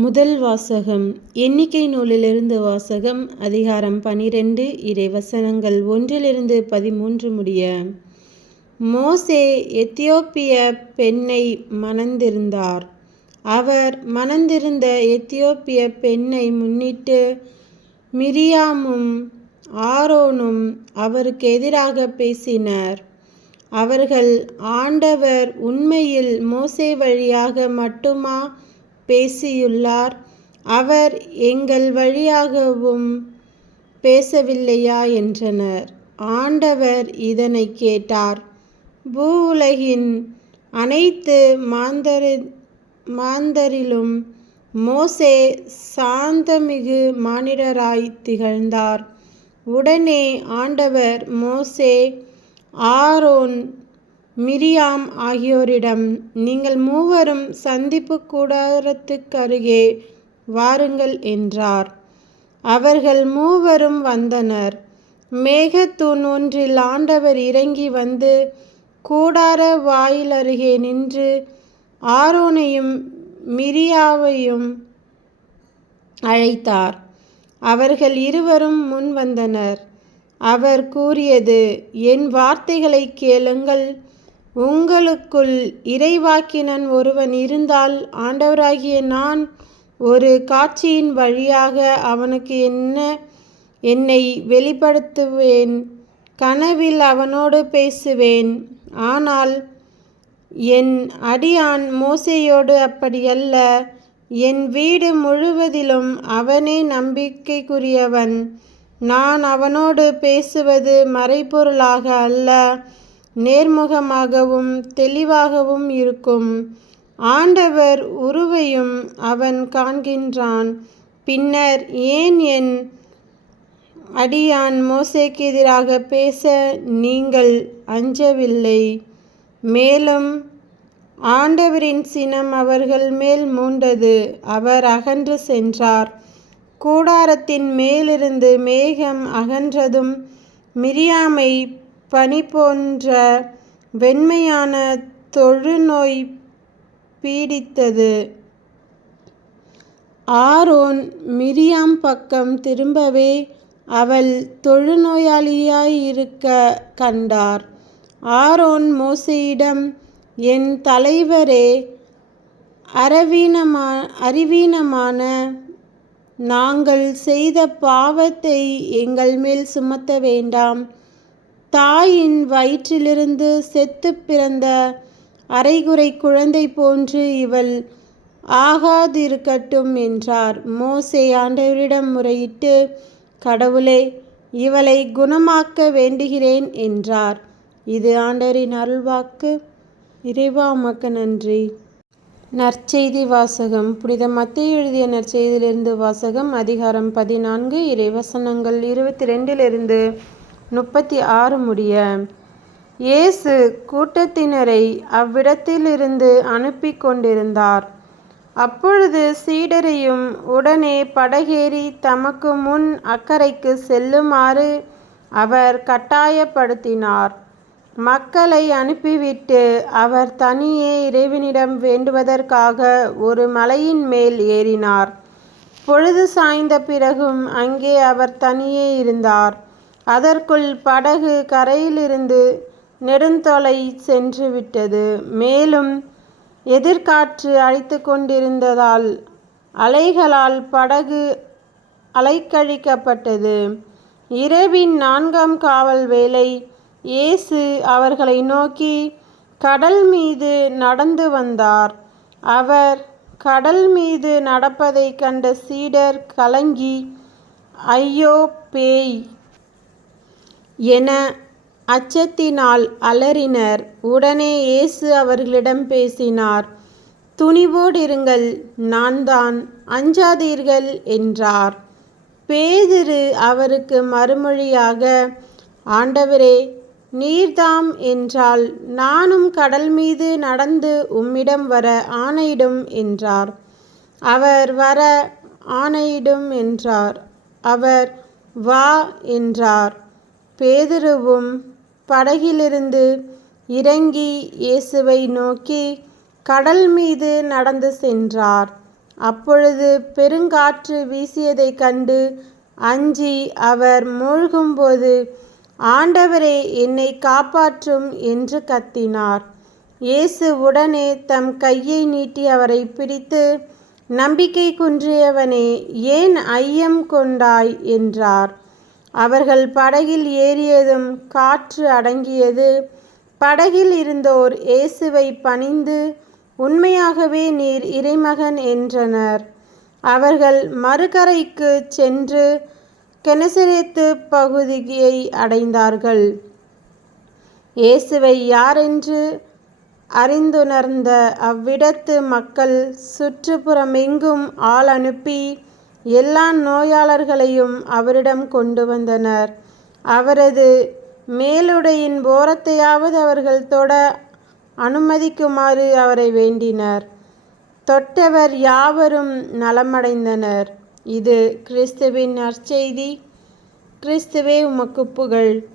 முதல் வாசகம். எண்ணிக்கை நூலிலிருந்து வாசகம். அதிகாரம் 12. இறைவசனங்கள் 1-13 முடிய. மோசே எத்தியோப்பிய பெண்ணை மணந்திருந்தார். அவர் மணந்திருந்த எத்தியோப்பிய பெண்ணை முன்னிட்டு மிரியாமும் ஆரோனும் அவருக்கு எதிராக பேசினர். அவர்கள், ஆண்டவர் உண்மையில் மோசே வழியாக மட்டுமா பேசியுள்ளார்? அவர் எங்கள் வழியாகவும் பேசவில்லையா என்றனர். ஆண்டவர் இதனை கேட்டார். பூவுலகின் அனைத்து மாந்தரிலும் மோசே சாந்தமிகு மானிடராய் திகழ்ந்தார். உடனே ஆண்டவர் மோசே, ஆரோன், மிரியாம் ஆகியோரிடம், நீங்கள் மூவரும் சந்திப்பு கூடாரத்துக்கருகே வாருங்கள் என்றார். அவர்கள் மூவரும் வந்தனர். மேகத்தூண் ஒன்றில் ஆண்டவர் இறங்கி வந்து கூடார வாயிலருகே நின்று ஆரோனையும் மிரியாவையும் அழைத்தார். அவர்கள் இருவரும் முன் வந்தனர். அவர் கூறியது, என் வார்த்தைகளை கேளுங்கள். உங்களுக்குள் இறைவாக்கினன் ஒருவன் இருந்தால், ஆண்டவராகிய நான் ஒரு காட்சியின் வழியாக அவனுக்கு என்னை வெளிப்படுத்துவேன். கனவில் அவனோடு பேசுவேன். ஆனால் என் அடியான் மோசேயோடு அப்படியல்ல. என் வீடு முழுவதிலும் அவனே நம்பிக்கைக்குரியவன். நான் அவனோடு பேசுவது மறைபொருளாக அல்ல, நேர்முகமாகவும் தெளிவாகவும் இருக்கும். ஆண்டவர் உருவையும் அவன் காண்கின்றான். பின்னர் ஏன் என் அடியான் மோசேக்கு எதிராக பேச நீங்கள் அஞ்சவில்லை? மேலும் ஆண்டவரின் சினம் அவர்கள் மேல் மூண்டது. அவர் அகன்று சென்றார். கூடாரத்தின் மேலிருந்து மேகம் அகன்றதும் மிரியாமை பனி போன்ற வெண்மையான தொழுநோய் பீடித்தது. ஆரோன் மிரியாம் பக்கம் திரும்பவே அவள் தொழுநோயாளியாயிருக்க கண்டார். ஆரோன் மோசேயிடம், என் தலைவரே, அறிவீனமான நாங்கள் செய்த பாவத்தை எங்கள் மேல் சுமத்த வேண்டாம். தாயின் வயிற்றிலிருந்து செத்து பிறந்த அரைகுறை குழந்தை போன்று இவள் ஆகாதிருக்கட்டும் என்றார். மோசே ஆண்டவரிடம் முறையிட்டு, கடவுளே, இவளை குணமாக்க வேண்டுகிறேன் என்றார். இது ஆண்டவரின் அருள்வாக்கு. இறைவா, உமக்கு நன்றி. நற்செய்தி வாசகம். புனித மத்தேயு எழுதிய நற்செய்தியிலிருந்து வாசகம். அதிகாரம் 14. இறைவசனங்கள் 22-36 முடிய. இயேசு கூட்டத்தினரை அவ்விடத்திலிருந்து அனுப்பி கொண்டிருந்தார். அப்பொழுது சீடரையும் உடனே படகேறி தமக்கு முன் அக்கரைக்கு செல்லுமாறு அவர் கட்டாயப்படுத்தினார். மக்களை அனுப்பிவிட்டு அவர் தனியே இறைவனிடம் வேண்டுவதற்காக ஒரு மலையின் மேல் ஏறினார். பொழுது சாய்ந்த பிறகும் அங்கே அவர் தனியே இருந்தார். அதற்குள் படகு கரையிலிருந்து நெடுந்தொலை சென்று விட்டது. மேலும் எதிர்காற்று அடித்து கொண்டிருந்ததால் அலைகளால் படகு அலைக்கழிக்கப்பட்டது. இரவின் 4ஆம் காவல் வேளை. இயேசு அவர்களை நோக்கி கடல் மீது நடந்து வந்தார். அவர் கடல் மீது நடப்பதைக் கண்ட சீடர் கலங்கி, ஐயோ, பேய் என அச்சத்தினால் அலறினர். உடனே இயேசு அவர்களிடம் பேசினார். துணிவோடிருங்கள், நான் தான், அஞ்சாதீர்கள் என்றார். பேதுரு அவருக்கு மறுமொழியாக, ஆண்டவரே, நீர்தாம் என்றால் நானும் கடல் மீது நடந்து உம்மிடம் வர ஆணையிடும் என்றார். அவர் வர ஆணையிடும் என்றார். அவர் வா என்றார். பேதுருவும் படகிலிருந்து இறங்கி இயேசுவை நோக்கி கடல் மீது நடந்து சென்றார். அப்பொழுது பெருங்காற்று வீசியதைக் கண்டு அஞ்சி அவர் மூழ்கும்போது, ஆண்டவரே, என்னை காப்பாற்றும் என்று கத்தினார். இயேசு உடனே தம் கையை நீட்டி அவரை பிடித்து, நம்பிக்கை குன்றியவனே, ஏன் ஐயம் கொண்டாய் என்றார். அவர்கள் படகில் ஏறியதும் காற்று அடங்கியது. படகில் இருந்தோர் இயேசுவை பணிந்து, உண்மையாகவே நீர் இறைமகன் என்றனர். அவர்கள் மறுகரைக்குச் சென்று கெனசரேத்து பகுதியை அடைந்தார்கள். இயேசுவை யாரென்று அறிந்துணர்ந்த அவ்விடத்து மக்கள் சுற்றுப்புறமெங்கும் ஆள் அனுப்பி எல்லா நோயாளர்களையும் அவரிடம் கொண்டு வந்தனர். அவரது மேலுடையின் ஓரத்தையாவது அவர்கள் தொட அனுமதிக்குமாறு அவரை வேண்டினர். தொட்டவர் யாவரும் நலமடைந்தனர். இது கிறிஸ்துவின் நற்செய்தி. கிறிஸ்துவே உமக்கு புகழ்.